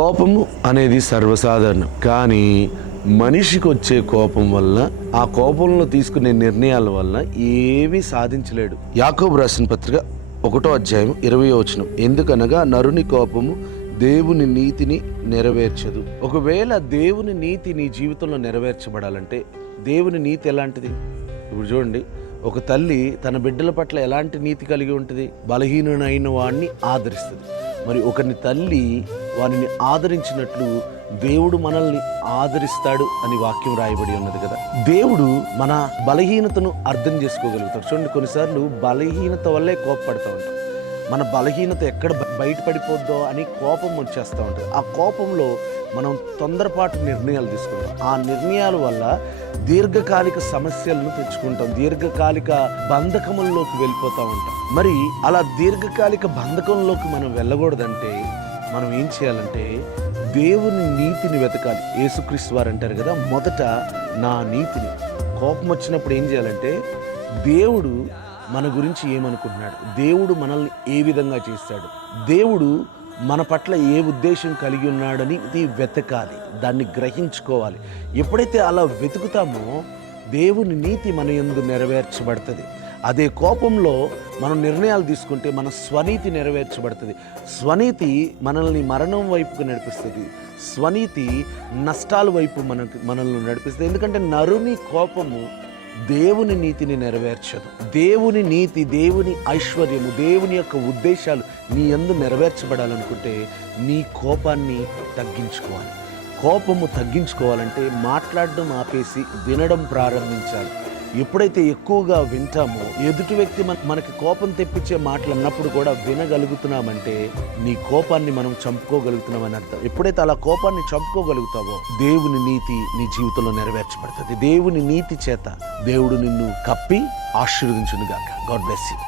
కోపము అనేది సర్వసాధారణం, కానీ మనిషికి వచ్చే కోపం వల్ల, ఆ కోపంలో తీసుకునే నిర్ణయాల వల్ల ఏమీ సాధించలేడు. యాకోబు రాసిన పత్రిక 1వ అధ్యాయం 20వ వచనం, ఎందుకనగా నరుని కోపము దేవుని నీతిని నెరవేర్చదు. ఒకవేళ దేవుని నీతి నీ జీవితంలో నెరవేర్చబడాలంటే, దేవుని నీతి ఎలాంటిది? ఇప్పుడు చూడండి, ఒక తల్లి తన బిడ్డల పట్ల ఎలాంటి నీతి కలిగి ఉంటుంది? బలహీనుడైన వాడిని ఆదరిస్తుంది. మరి ఒకరిని తల్లి వారిని ఆదరించినట్లు దేవుడు మనల్ని ఆదరిస్తాడు అని వాక్యం రాయబడి ఉన్నది కదా. దేవుడు మన బలహీనతను అర్థం చేసుకోగలుగుతాడు. చూడండి, కొన్నిసార్లు బలహీనత వల్లే కోపపడుతూ ఉంటాం. మన బలహీనత ఎక్కడ బయటపడిపోద్దో అని కోపం వచ్చేస్తూ ఉంటుంది. ఆ కోపంలో మనం తొందరపాటు నిర్ణయాలు తీసుకుంటాం. ఆ నిర్ణయాల వల్ల దీర్ఘకాలిక సమస్యలను తెచ్చుకుంటాం, దీర్ఘకాలిక బంధకముల్లోకి వెళ్ళిపోతూ ఉంటాం. మరి అలా దీర్ఘకాలిక బంధకంలోకి మనం వెళ్ళకూడదంటే మనం ఏం చేయాలంటే, దేవుని నీతిని వెతకాలి. యేసుక్రీస్తు వారు అంటారు కదా, మొదట నా నీతిని. కోపం వచ్చినప్పుడు ఏం చేయాలంటే, దేవుడు మన గురించి ఏమనుకుంటున్నాడు, దేవుడు మనల్ని ఏ విధంగా చేస్తాడు, దేవుడు మన పట్ల ఏ ఉద్దేశం కలిగి ఉన్నాడని ఇది వెతకాలి, దాన్ని గ్రహించుకోవాలి. ఎప్పుడైతే అలా వెతుకుతామో దేవుని నీతి మన యందు నెరవేర్చబడుతుంది. అదే కోపంలో మనం నిర్ణయాలు తీసుకుంటే మన స్వనీతి నెరవేర్చబడుతుంది. స్వనీతి మనల్ని మరణం వైపుకు నడిపిస్తుంది. స్వనీతి నష్టాల వైపు మనల్ని నడిపిస్తుంది. ఎందుకంటే నరుని కోపము దేవుని నీతిని నెరవేర్చదు. దేవుని నీతి, దేవుని ఐశ్వర్యము, దేవుని యొక్క ఉద్దేశాలు నీ యందు నెరవేర్చబడాలనుకుంటే నీ కోపాన్ని తగ్గించుకోవాలి. కోపము తగ్గించుకోవాలంటే మాట్లాడడం ఆపేసి వినడం ప్రారంభించాలి. ఎప్పుడైతే ఎక్కువగా వింటామో, ఎదుటి వ్యక్తి మనకి కోపం తెప్పించే మాటలు అన్నప్పుడు కూడా వినగలుగుతున్నామంటే నీ కోపాన్ని మనం చంపుకోగలుగుతున్నామని అర్థం. ఎప్పుడైతే అలా కోపాన్ని చంపుకోగలుగుతావో దేవుని నీతి నీ జీవితంలో నెరవేర్చబడుతుంది. దేవుని నీతి చేత దేవుడు నిన్ను కప్పి ఆశీర్వదించును గాక. God bless you.